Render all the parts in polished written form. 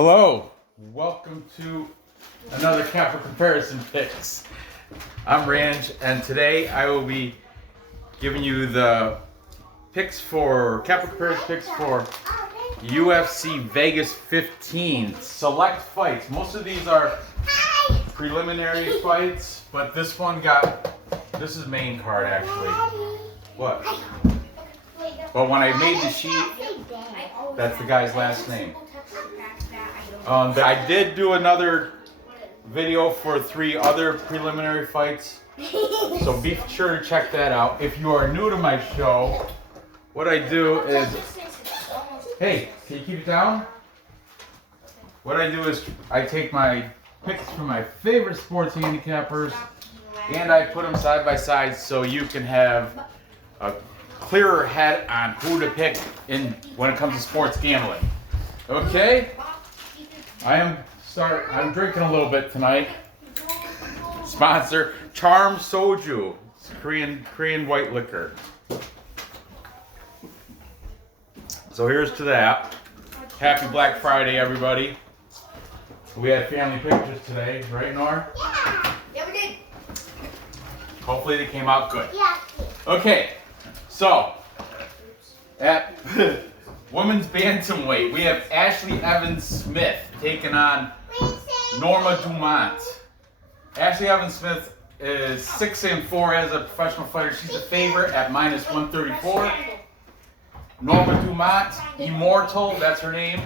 Hello, welcome to another Capper Comparison Picks. I'm Ranj, and today I will be giving you the picks for Capper Comparison picks for UFC Vegas 15 select fights. Most of these are preliminary fights, but this is main card actually. What? But when I made the sheet, that's the guy's last name. I did do another video for 3 other preliminary fights, so be sure to check that out. If you are new to my show, what I do is, hey, can you keep it down? What I do is I take my picks from my favorite sports handicappers and I put them side by side so you can have a clearer head on who to pick when it comes to sports gambling. Okay? I'm drinking a little bit tonight. Sponsor, Charm Soju. It's Korean white liquor. So here's to that. Happy Black Friday, everybody. We had family pictures today, right, Nora? Yeah, we did. Hopefully they came out good. Yeah. Okay, so at women's bantamweight, we have AshleeEvans-Smith taking on Norma Dumont. AshleeEvans-Smith is 6-4 as a professional fighter. She's a favorite at -134. Norma Dumont, Immortal, that's her name.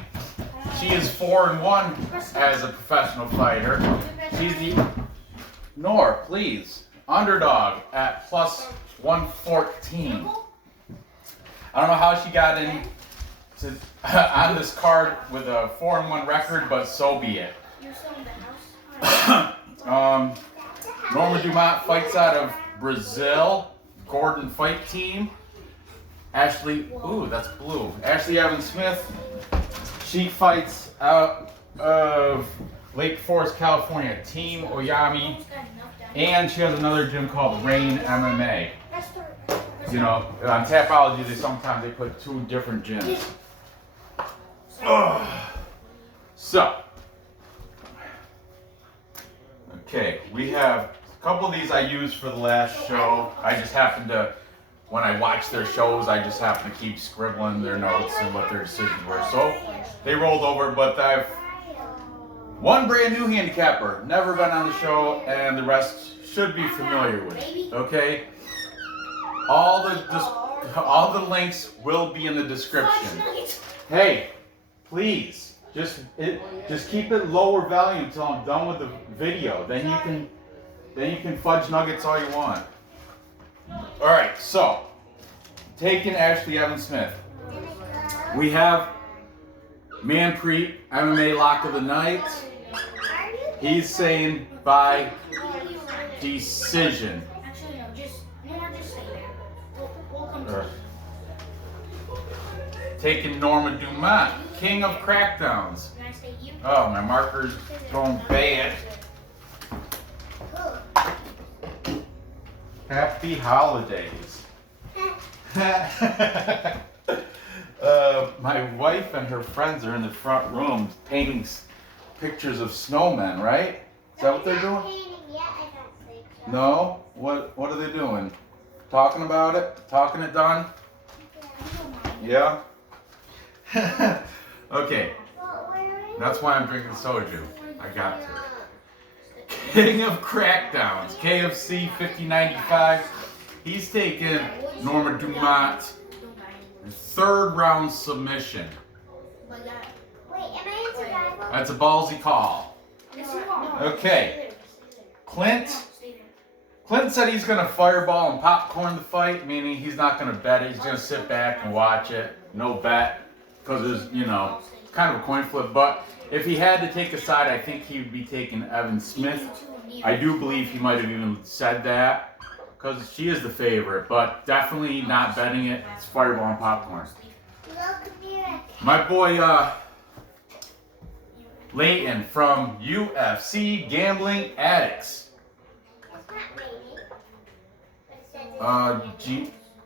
She is 4-1 as a professional fighter. She's the please, underdog at +114. I don't know how she got on this card with a 4-1 record, but so be it. Norma Dumont fights out of Brazil, Gordon Fight Team. That's blue. AshleeEvans-Smith, she fights out of Lake Forest, California, Team Oyami, and she has another gym called Rain MMA. You know, on Tapology, sometimes they put 2 different gyms. So, okay, we have a couple of these I used for the last show. I just happened to, when I watch their shows, I just happen to keep scribbling their notes and what their decisions were. So, they rolled over, but I've one brand new handicapper, never been on the show, and the rest should be familiar with it, okay? All the links will be in the description. Hey, please, just keep it lower volume until I'm done with the video. Then you can fudge nuggets all you want. All right, so taking AshleeEvans-Smith, we have Manpreet, MMA lock of the night. He's saying by decision. Taking Norma Dumont, king of crackdowns. Oh, my marker's going bad. Happy holidays. My wife and her friends are in the front room painting pictures of snowmen, right? Is that what they're doing? No? What are they doing? Talking about it? Talking it done? Yeah? Okay. That's why I'm drinking soju. I got to. King of Crackdowns, KFC 5095. He's taking Norma Dumont. 3rd round submission. That's a ballsy call. Okay. Clint said he's going to fireball and popcorn the fight, meaning he's not going to bet it. He's going to sit back and watch it. No bet. Because there's, kind of a coin flip. But if he had to take a side, I think he would be taking Evans-Smith. I do believe he might have even said that. Because she is the favorite. But definitely not betting it. It's fireball and popcorn. My boy, Leighton from UFC Gambling Addicts.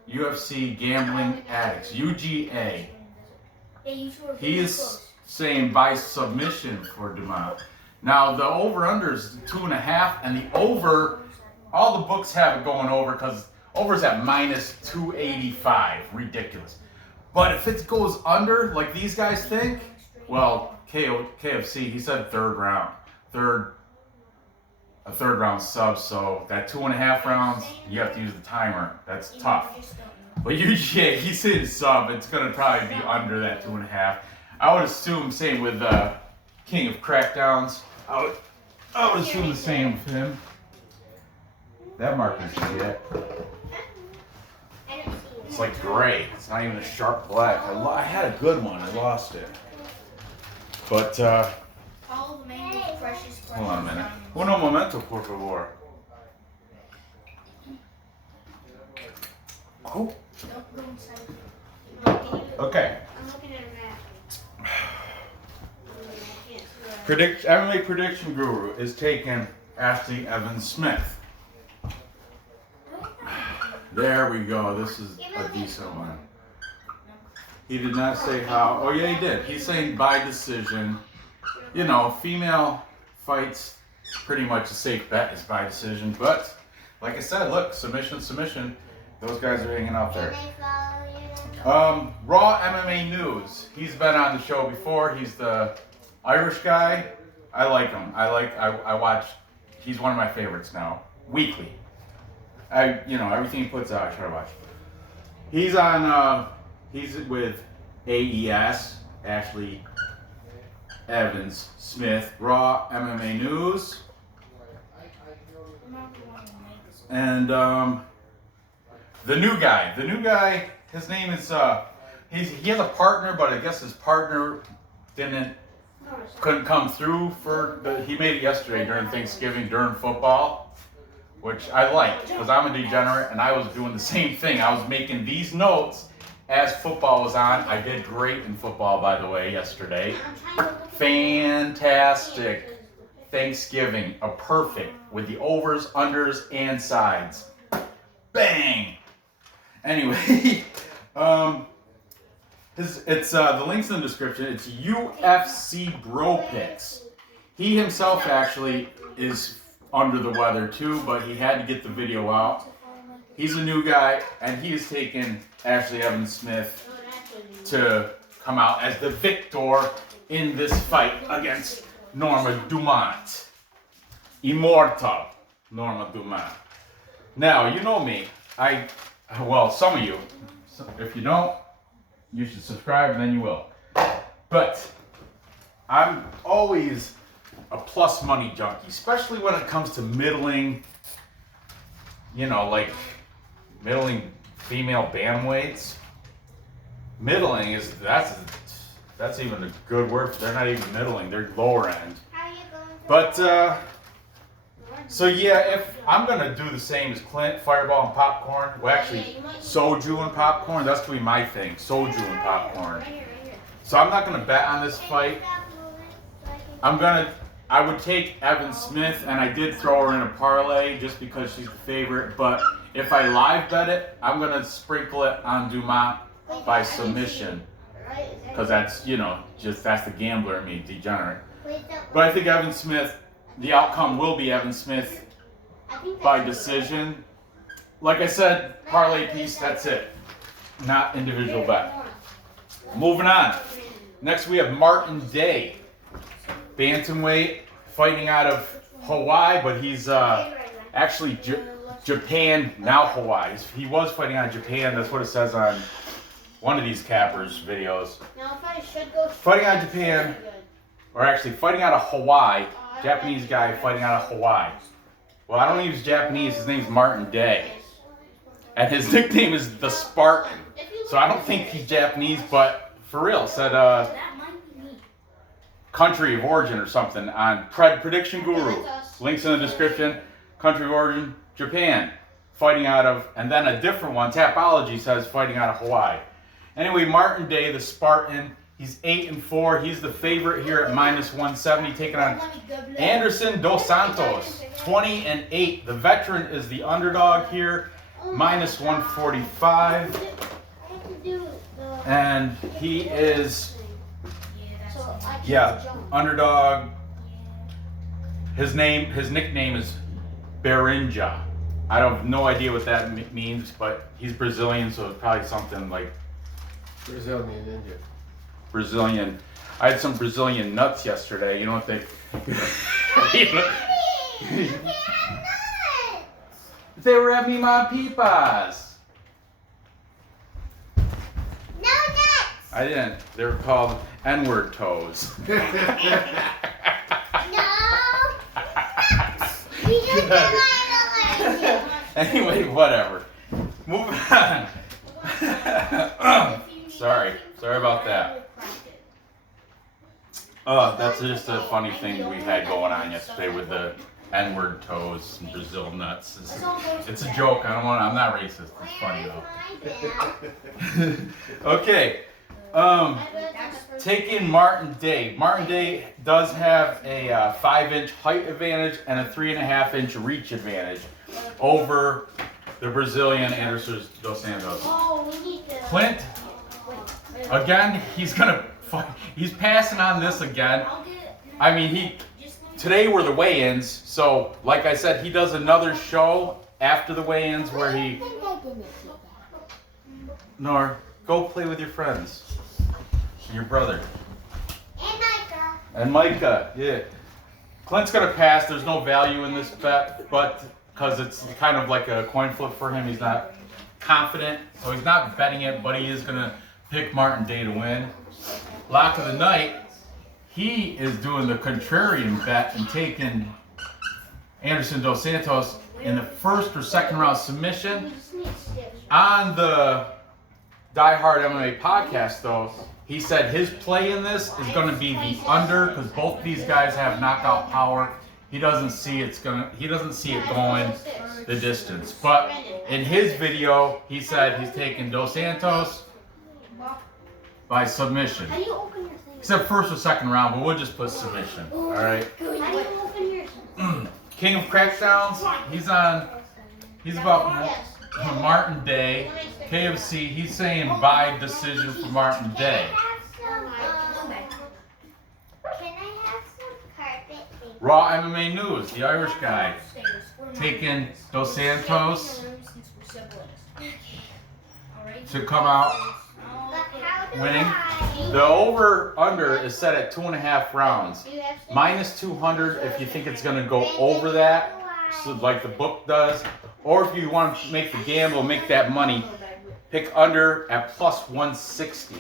UFC Gambling Addicts, UGA. He is saying by submission for Dumont. Now the over-under is 2.5, and the over, all the books have it going over because over's at -285. Ridiculous. But if it goes under, like these guys think, well, KFC, he said third round. A third round sub, so that 2.5 rounds, you have to use the timer. That's tough. But usually, he's saying sub, it's gonna probably be under that 2.5. I would assume same with King of Crackdowns. I would assume the same with him. That marker's shit. It's like gray. It's not even a sharp black. I had a good one. I lost it. But hold on a minute. Uno momento, por favor. Oh. Okay. MMA prediction guru is taking AshleeEvans-Smith. There we go. This is a decent one. He did not say how. Oh yeah, he did. He's saying by decision. You know, female fights, pretty much a safe bet is by decision. But like I said, look, submission. Those guys are hanging out there. Raw MMA News. He's been on the show before. He's the Irish guy. I like him. I watch. He's one of my favorites now. Weekly. Everything he puts out, I try to watch. He's on. He's with AES, AshleeEvans-Smith, Raw MMA News, and the new guy. His name is. He has a partner, but I guess his partner couldn't come through he made it yesterday during Thanksgiving, during football, which I liked because I'm a degenerate and I was doing the same thing. I was making these notes as football was on. I did great in football, by the way, yesterday. Fantastic Thanksgiving, a perfect with the overs, unders, and sides. Bang! Anyway, it's the link's in the description. It's UFC Bro Picks. He himself actually is under the weather too, but he had to get the video out. He's a new guy, and he has taken AshleeEvans-Smith to come out as the victor in this fight against Norma Dumont. Immortal Norma Dumont. Now, you know me. Some of you. If you don't, you should subscribe, and then you will. But I'm always a plus money junkie, especially when it comes to middling, middling female bantamweights. Middling that's even a good word. They're not even middling, they're lower end. But so yeah, if I'm gonna do the same as Clint, fireball and popcorn. Well, actually, soju and popcorn. That's gonna be my thing. Soju and popcorn. So I'm not gonna bet on this fight. I would take Evans-Smith, and I did throw her in a parlay just because she's the favorite. But if I live bet it, I'm gonna sprinkle it on Dumont by submission, because that's that's the gambler in me, degenerate. But I think Evans-Smith. The outcome will be Evans-Smith by decision. Like I said, parlay piece, that's it. Not individual bet. Moving on. Next we have Martin Day. Bantamweight, fighting out of Hawaii, but he's actually Japan, now Hawaii. He was fighting out of Japan, that's what it says on one of these cappers videos. Fighting out of Japan, or actually fighting out of Hawaii. Japanese guy fighting out of Hawaii. Well, I don't think he's Japanese. His name's Martin Day. And his nickname is the Spartan. So I don't think he's Japanese, but for real, said country of origin or something on Prediction Guru. Links in the description. Country of origin, Japan. Fighting out of, and then a different one, Tapology says fighting out of Hawaii. Anyway, Martin Day, the Spartan. He's 8-4. He's the favorite here at -170, taking on Anderson dos Santos, 20-8. The veteran is the underdog here, -145. And he is Yeah, underdog. His nickname is Berinja. I have no idea what that means, but he's Brazilian, so it's probably something like Brazilian Ninja. Brazilian. I had some Brazilian nuts yesterday. You know what they? They were at me my peepas. No nuts. I didn't. They were called N-word toes. No. Because then I don't like you. Anyway, whatever. Moving on. Sorry about that. That's just a funny thing we had going on yesterday with the N-word toes and Brazil nuts. It's a joke. I'm not racist. It's funny though. Okay. Taking Martin Day. Martin Day does have a 5-inch height advantage and a 3.5-inch reach advantage over the Brazilian Anderson dos Santos. Clint, again, he's passing on this again. I mean, today were the weigh-ins, so like I said, he does another show after the weigh-ins where he. Nor, go play with your friends. And your brother. And Micah, yeah. Clint's gonna pass. There's no value in this bet, but because it's kind of like a coin flip for him, he's not confident, so he's not betting it, but he is gonna pick Martin Day to win. Lock of the night, he is doing the contrarian bet and taking Anderson dos Santos in the first or second round submission. On the Die Hard MMA podcast, though, he said his play in this is going to be the under because both these guys have knockout power. He doesn't see it going the distance. But in his video, he said he's taking Dos Santos by submission. Except first or second round, but we'll just put submission. All right. King of Crackdowns. He's about Martin Day. KFC. He's saying by decision for Martin Day. Raw MMA News. The Irish guy taking Dos Santos to come out winning. The over-under is set at 2.5 rounds. Minus 200 if you think it's going to go over that, so like the book does. Or if you want to make the gamble, make that money, pick under at plus 160.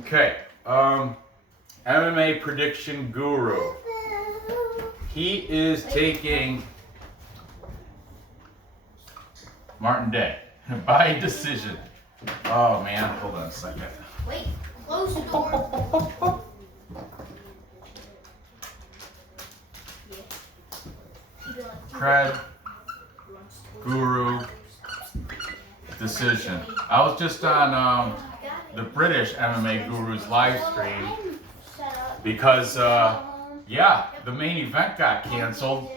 Okay. MMA prediction guru. He is taking Martin Day by decision. Oh man, hold on a second. Wait, close the door. Cred, guru, decision. I was just on the British MMA Guru's live stream because, yeah, the main event got canceled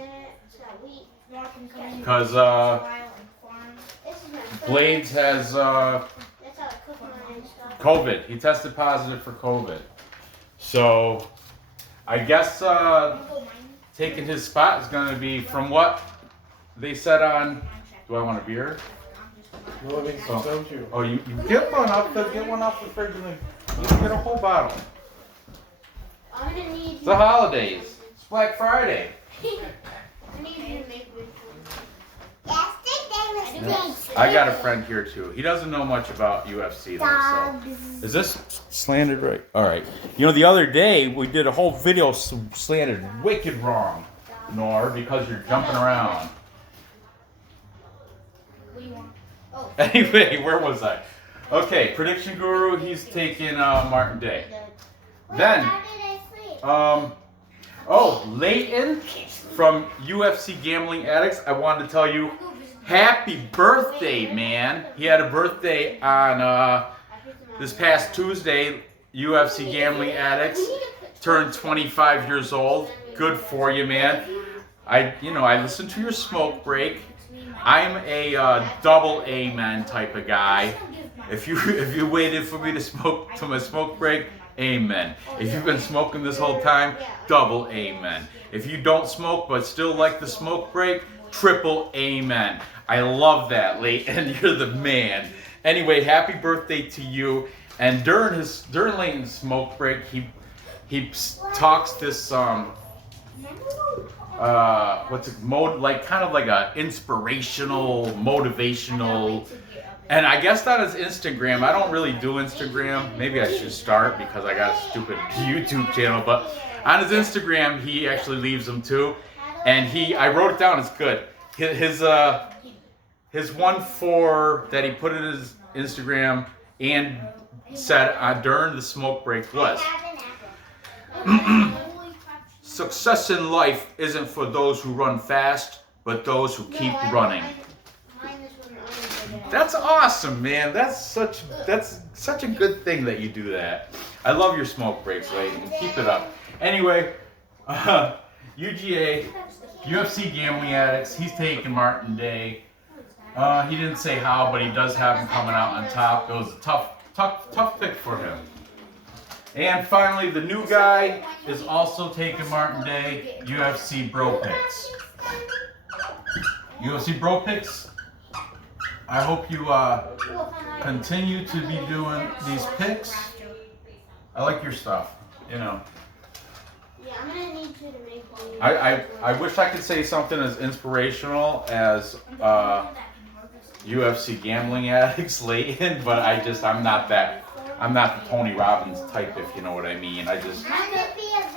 because Blades has COVID. He tested positive for COVID. So I guess taking his spot is going to be from what they said on. Do I want a beer? No, I think so too. Oh, you get one off the fridge and you can get a whole bottle. It's the holidays. It's Black Friday. I got a friend here too. He doesn't know much about UFC though. So. Is this slanted right? All right. You know, the other day we did a whole video slanted wicked wrong, Nor, because you're jumping around. Anyway, where was I? Okay, prediction guru. He's taking Martin Day. Then, Leighton from UFC Gambling Addicts. I wanted to tell you, happy birthday, man. He had a birthday on this past Tuesday. UFC Gambling Addicts turned 25 years old. Good for you, man. I listened to your smoke break. I'm a double amen type of guy. If you waited for me to smoke to my smoke break, amen. If you've been smoking this whole time, double amen. If you don't smoke but still like the smoke break, triple amen. I love that, Leighton. You're the man. Anyway, happy birthday to you. And during Leighton's smoke break, he talks this what's it like kind of like a inspirational, motivational. And I guess on his Instagram, I don't really do Instagram. Maybe I should start because I got a stupid YouTube channel. But on his Instagram, he actually leaves them too. And I wrote it down. It's good. His one for that he put in his Instagram and said during the smoke break was, success in life isn't for those who run fast, but those who keep running. That's awesome, man. That's such a good thing that you do that. I love your smoke breaks, Leighton. Keep it up. Anyway, UGA, UFC Gambling Addicts, he's taking Martin Day. He didn't say how, but he does have him coming out on top. It was a tough pick for him. And finally, the new guy is also taking Martin Day, UFC Bro Picks. UFC Bro Picks, I hope you continue to be doing these picks. I like your stuff, you know. Yeah, I'm gonna need you to make one. I wish I could say something as inspirational as UFC Gambling Addicts Leighton, but I'm not the Tony Robbins type, if you know what I mean.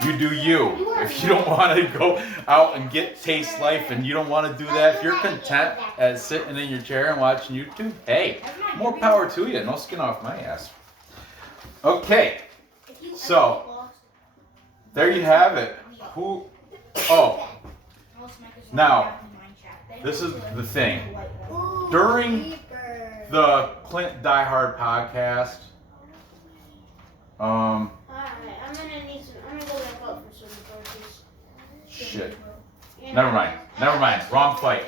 You do you. If you don't want to go out and taste life and you don't want to do that, if you're content at sitting in your chair and watching YouTube, hey, more power to you. No skin off my ass. Okay, so there you have it. Now, this is the thing. During the Clint Die Hard podcast, Alright, I'm gonna go back up for some groceries. shit. Never mind. Wrong fight.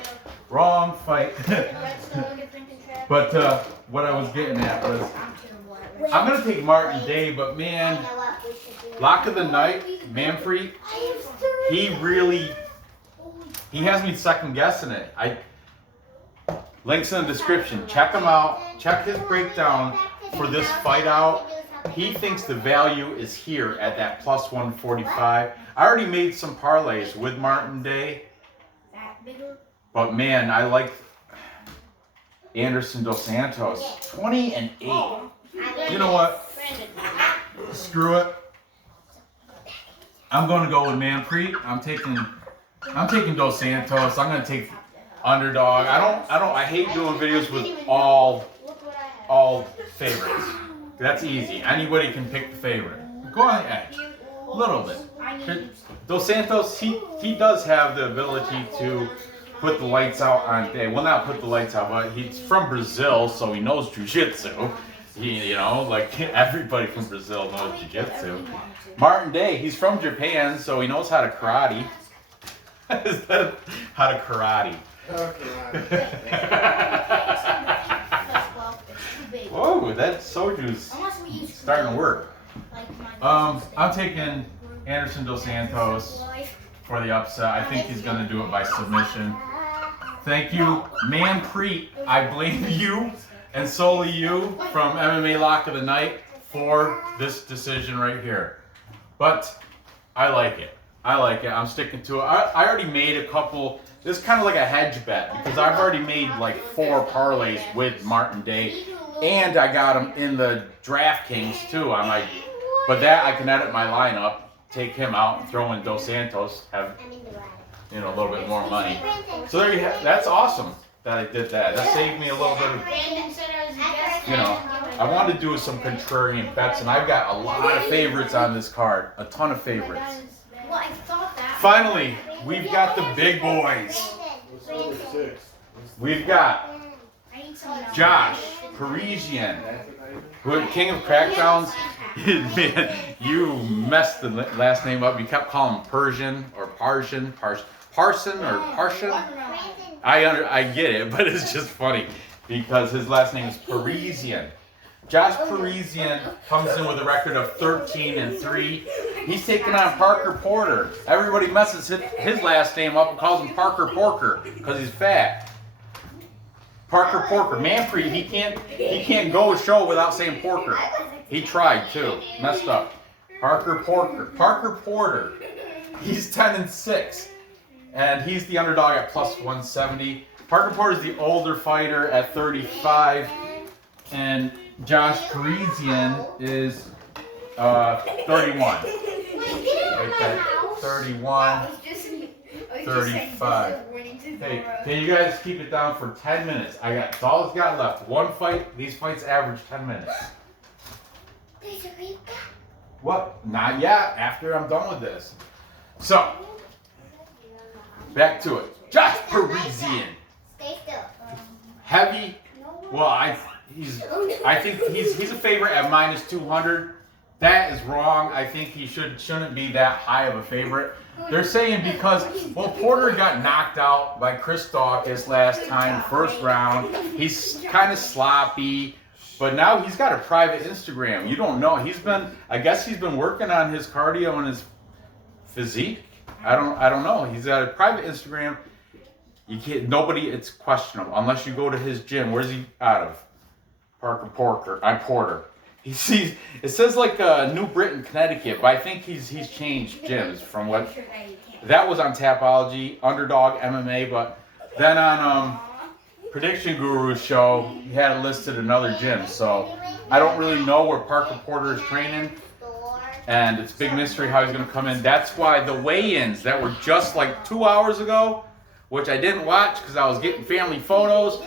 But what I was getting at was, I'm gonna take Martin Day, but man, Lock of the Night, Manfred, he has me second guessing it. Links in the description. Check him out. Check his breakdown for this fight out. He thinks the value is here at that plus 145. I already made some parlays with Martin Day. But man, I like Anderson Dos Santos. 20-8. You know what? Screw it. I'm going to go with Manfred. I'm taking Dos Santos. I'm going to take underdog. I hate doing videos with all favorites. That's easy. Anybody can pick the favorite. Go on the edge. A little bit. Dos Santos, he does have the ability to put the lights out on day. Well, not put the lights out, but he's from Brazil, so he knows jiu-jitsu. Like everybody from Brazil knows jiu-jitsu. Martin Day, he's from Japan, so he knows how to karate. How to karate. Whoa, that soju's starting to work. I'm taking Anderson Dos Santos for the upset. I think he's going to do it by submission. Thank you, Manpreet. I blame you and solely you from MMA Lock of the Night for this decision right here. But I like it. I'm sticking to it. I already made a couple. This is kind of like a hedge bet because I've already made like 4 parlays with Martin Day, and I got him in the DraftKings too. I'm like, but that I can edit my lineup, take him out, and throw in Dos Santos, have a little bit more money. So there you have. That's awesome that I did that. That saved me a little bit of. I wanted to do some contrarian bets, and I've got a lot of favorites on this card. A ton of favorites. Finally, we've got the big boys. We've got Josh, Parisian, King of Crackdowns. Man, you messed the last name up. You kept calling him Persian or Parsian. I get it, but it's just funny because his last name is Parisian. Josh Parisian comes in with a record of 13-3. He's taking on Parker Porter. Everybody messes his last name up and calls him Parker Porker because he's fat. Parker Porker. Manfred, he can't go a show without saying Porker. He tried too. Messed up. Parker Porter. He's 10-6. And he's the underdog at plus 170. Parker Porter's the older fighter at 35. And Josh Parisian is 31. Right there. 31. 35. Hey, can you guys keep it down for 10 minutes? That's all it's got left. One fight. These fights average 10 minutes. What? Not yet. After I'm done with this. So, back to it. Josh Parisian. Heavy. Well, I think he's a favorite at minus 200. That is wrong. I think he shouldn't be that high of a favorite. They're saying because, well, Porter got knocked out by Chris Dawkins last time, first round. He's kind of sloppy, but now he's got a private Instagram. You don't know. I guess he's been working on his cardio and his physique. I don't know. He's got a private Instagram. You can't. It's questionable unless you go to his gym. Where's he out of? Porter. It says like New Britain, Connecticut, but I think he's changed gyms from what that was on Tapology, Underdog MMA, but then on Prediction Guru's show, he had listed another gym. So I don't really know where Parker Porter is training, and it's a big mystery how he's going to come in. That's why the weigh-ins that were just like 2 hours ago, which I didn't watch because I was getting family photos.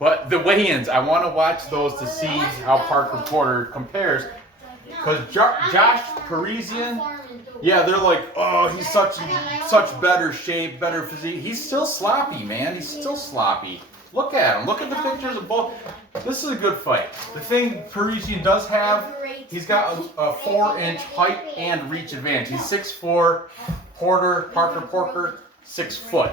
But the weigh-ins, I want to watch those to see how Parker Porter compares. Because Josh Parisian, yeah, they're like, oh, he's such better shape, better physique. He's still sloppy, man. He's still sloppy. Look at him. Look at the pictures of both. This is a good fight. The thing Parisian does have, he's got a 4-inch height and reach advantage. He's 6'4". Parker Porter, 6 foot.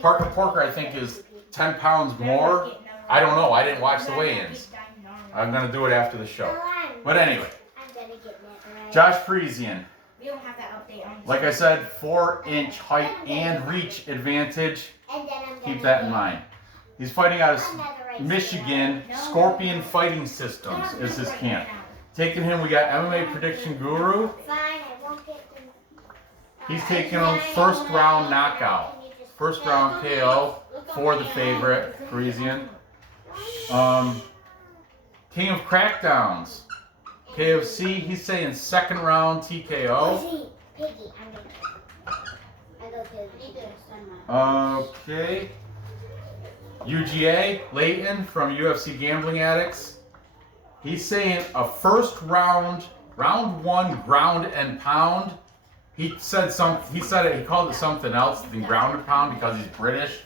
Parker Porter, I think, is 10 pounds more. I don't know. I didn't watch the weigh-ins. I'm going to do it after the show. But anyway, Josh Parisian. Like I said, 4-inch height and reach advantage. Keep that in mind. He's fighting out of Michigan. Scorpion Fighting Systems is his camp. Taking him, we got MMA Prediction Guru. He's taking him first round knockout. First round KO for the favorite, Parisian. King of Crackdowns, KFC, he's saying second round TKO. Okay. UGA, Layton from UFC Gambling Addicts. He's saying a first round, round 1 ground and pound. He called it something else than ground and pound because he's British.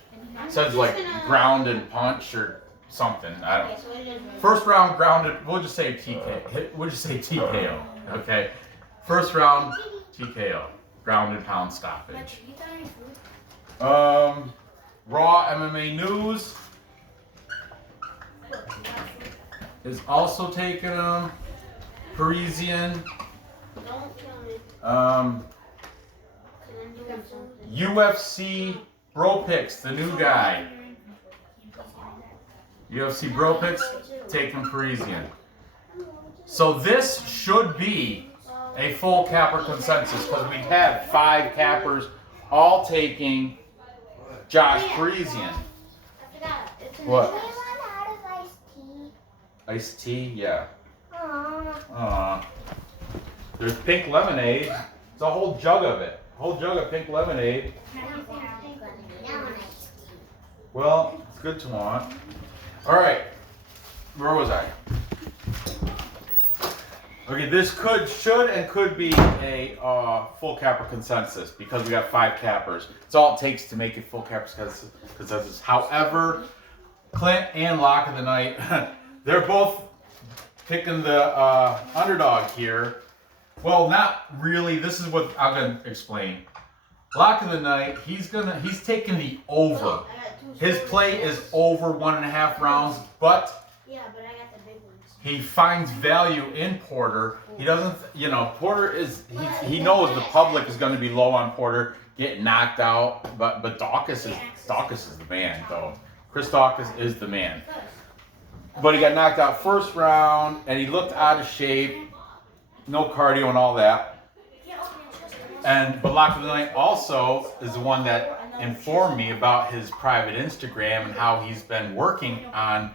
Says like ground and punch or something. I don't know. First round grounded, we'll just say TK. We'll just say TKO. Okay. First round TKO. Ground and pound stoppage. Raw MMA News is also taking him. Parisian. UFC Bro Picks, the new guy. UFC Bro Picks, taking Parisian. So this should be a full capper consensus because we have 5 cappers all taking Josh Parisian. What? Iced tea? Yeah. There's pink lemonade. It's a whole jug of it. A whole jug of pink lemonade. Well, it's good to want. All right. Where was I? Okay, this could be a full capper consensus because we got 5 cappers. It's all it takes to make a full capper consensus. However, Clint and Lock of the Night, they're both picking the underdog here. Well, not really. This is what I'm gonna explain. Lock of the Night, he's taking the over. His play is over 1.5 rounds, but yeah, but I got the big ones. he finds value in Porter. He doesn't, Porter is, he knows the public is going to be low on Porter, getting knocked out, but Dawkins is the man, though. Chris Dawkins is the man. But he got knocked out first round, and he looked out of shape, no cardio and all that. But Lock of the Night also is the one that informed me about his private Instagram and how he's been working on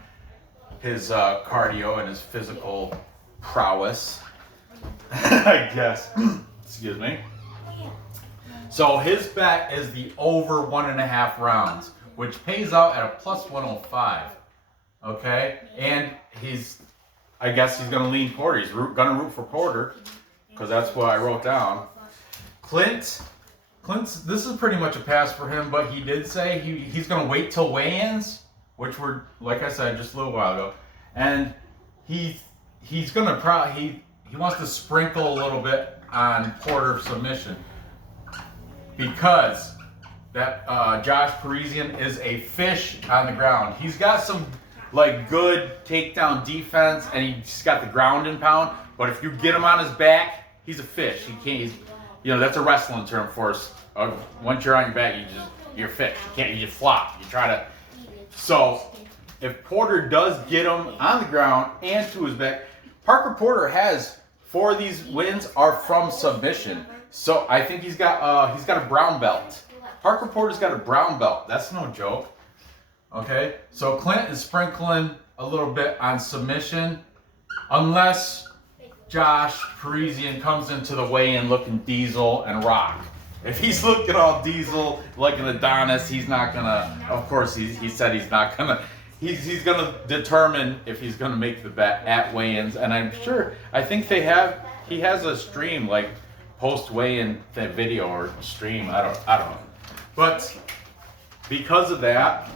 his cardio and his physical prowess, I guess. Excuse me. So his bet is the over 1.5 rounds, which pays out at a plus 105. Okay? And I guess he's going to lean Porter. He's going to root for Porter, because that's what I wrote down. Clint's, this is pretty much a pass for him, but he did say he's going to wait till weigh-ins, which were, like I said, just a little while ago. And he's going to he wants to sprinkle a little bit on Porter submission, because that Josh Parisian is a fish on the ground. He's got some good takedown defense, and he's got the ground and pound. But if you get him on his back, he's a fish. He can't. That's a wrestling term for us. Once you're on your back, you're a fish. You just flop. You try to. So if Porter does get him on the ground and to his back, Parker Porter has 4 of these wins are from submission. So I think he's got a brown belt. Parker Porter's got a brown belt. That's no joke. Okay, so Clint is sprinkling a little bit on submission, unless Josh Parisian comes into the weigh-in looking diesel and rock. If he's looking all diesel like an Adonis, he's not gonna. Of course, he said he's not gonna. He's gonna determine if he's gonna make the bet at weigh-ins, and I think he has a stream post weigh-in video or stream. I don't know, but because of that.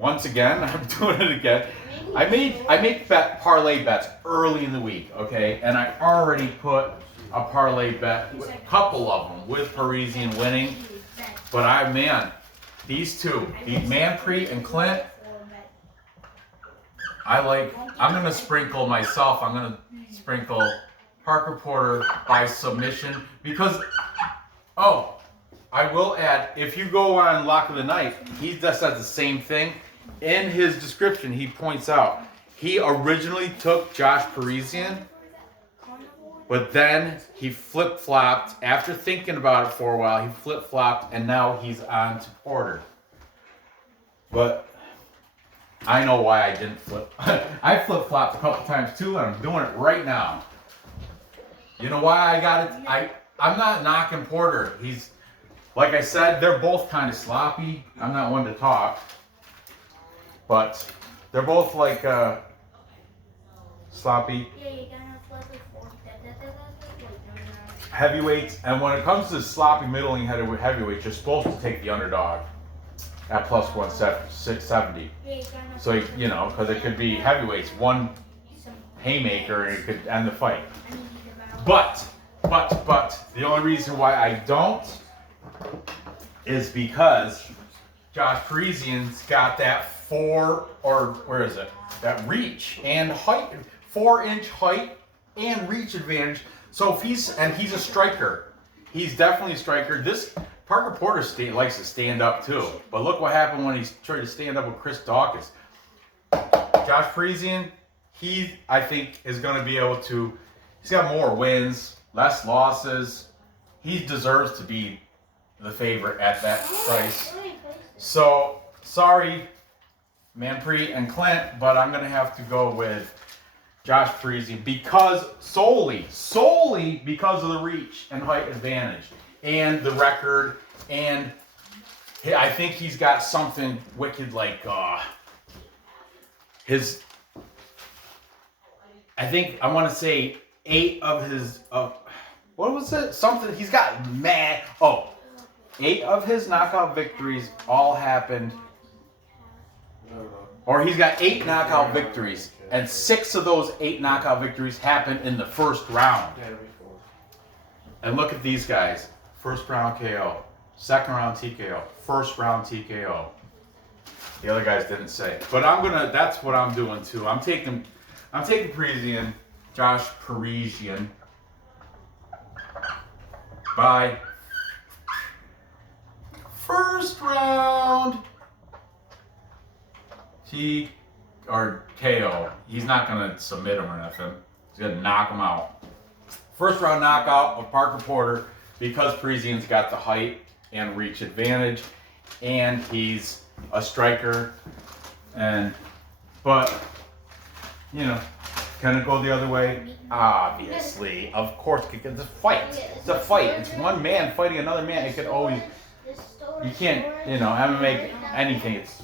Once again, I'm doing it again. I make parlay bets early in the week, okay? And I already put a parlay bet, a couple of them, with Parisian winning. But these two, Manpreet and Clint, I'm gonna sprinkle myself. I'm gonna sprinkle Parker Porter by submission because, I will add, if you go on Lock of the Night, he just does the same thing. In his description, he points out he originally took Josh Parisian, but then he flip-flopped. After thinking about it for a while, he flip-flopped, and now he's on to Porter. But I know why I didn't flip. I flip-flopped a couple times too, and I'm doing it right now. You know why I got it? I'm not knocking Porter. Like I said, they're both kind of sloppy. I'm not one to talk. But they're both sloppy. Heavyweights. And when it comes to sloppy middling heavyweights, you're supposed to take the underdog at plus 170. So, because it could be heavyweights, one haymaker, and it could end the fight. But, the only reason why I don't is because Josh Parisian's got that that reach and height, 4-inch height and reach advantage. So he's a striker. He's definitely a striker. This Parker Porter likes to stand up too. But look what happened when he's trying to stand up with Chris Dawkins. Josh Parisian, I think is going to be able to. He's got more wins, less losses. He deserves to be the favorite at that price. So, sorry, Manpreet and Clint, but I'm going to have to go with Josh Parisian solely because of the reach and height advantage and the record. And I think he's got something wicked I want to say 8 of his, what was it? Something, he's got 8 of his knockout victories all happened, or he's got 8 knockout victories, and 6 of those 8 knockout victories happened in the first round. And look at these guys. First round KO, second round TKO, first round TKO. The other guys didn't say. But that's what I'm doing too. I'm taking I'm taking Parisian, Josh Parisian, by first round KO. He's not gonna submit him or nothing. He's gonna knock him out. First round knockout of Parker Porter because Parisian's got the height and reach advantage, and he's a striker. But you know, can it go the other way? Obviously, of course, it's a fight. It's a fight. It's one man fighting another man. It could always. You can't, MMA anything. It's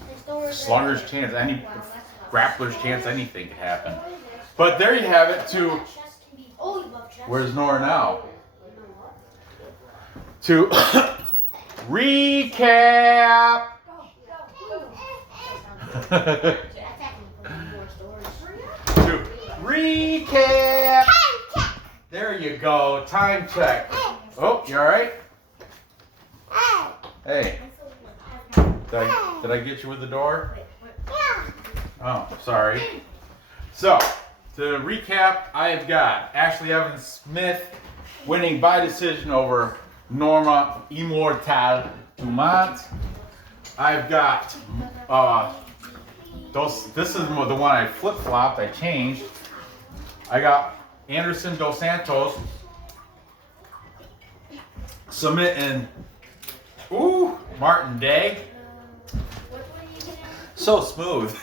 slugger's chance, any grappler's chance, anything could happen. But there you have it. Where's Nora now? To recap. To recap. There you go. Time check. Oh, you all right? Hey. Did I get you with the door? Oh, sorry. So, to recap, I've got AshleeEvans-Smith winning by decision over Norma Immortal Dumont. I've got this is the one I flip-flopped, I changed. I got Anderson dos Santos submitting Martin Day. So smooth.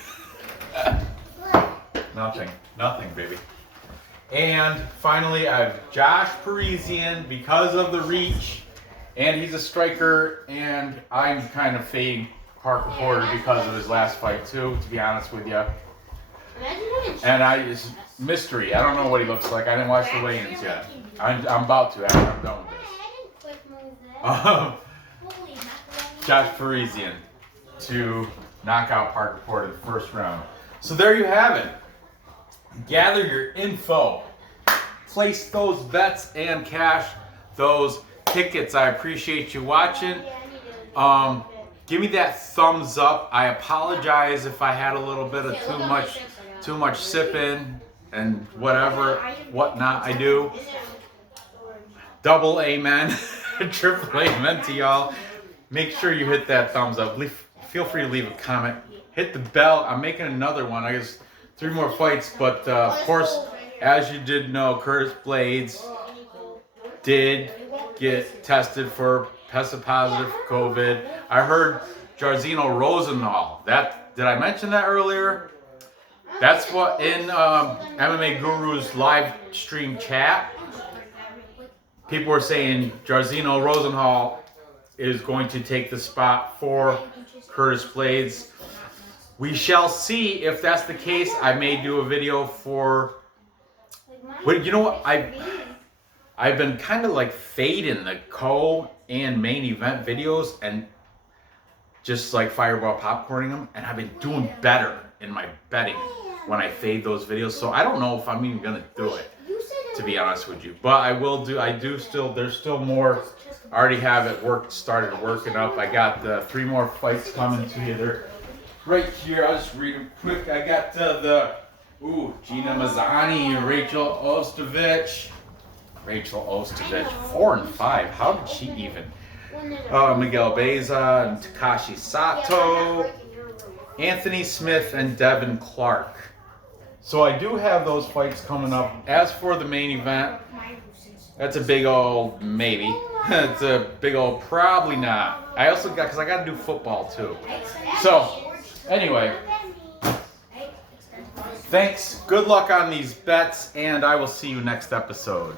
Nothing, baby. And finally, I have Josh Parisian because of the reach, and he's a striker, and I'm kind of fading Parker Porter because of his last fight too, to be honest with you. And it's mystery. I don't know what he looks like. I didn't watch the weigh-ins yet. I'm about to after I'm done with this. Josh Parisian to knock out Parker Porter in the first round. So there you have it. Gather your info. Place those bets and cash those tickets. I appreciate you watching. Give me that thumbs up. I apologize if I had a little bit of too much sipping and whatnot I do. Double amen. Triple amen to y'all. Make sure you hit that thumbs up. Feel free to leave a comment. Hit the bell. I'm making another one. I guess 3 more fights, but of course, as you did know, Curtis Blades did get tested for tested positive for COVID. I heard Jairzinho Rosenthal. Did I mention that earlier? That's what in MMA Guru's live stream chat, people were saying Jairzinho Rosenthal is going to take the spot for Curtis Blades. We shall see if that's the case. I may do a video for. But you know what? I've been kind of like fading the and main event videos and just like fireball popcorning them, and I've been doing better in my betting when I fade those videos. So I don't know if I'm even gonna do it, to be honest with you. But I will do. There's still more. I already have it started working up. I got 3 more fights coming to you. They're right here. I'll just read them quick. I got Gina Mazzani, Rachel Ostovich. 4-5. How did she even? Miguel Beza and Takashi Sato, Anthony Smith and Devin Clark. So I do have those fights coming up. As for the main event, that's a big old maybe. It's a big old probably not. I also got, because I got to do football too. So anyway, thanks. Good luck on these bets, and I will see you next episode.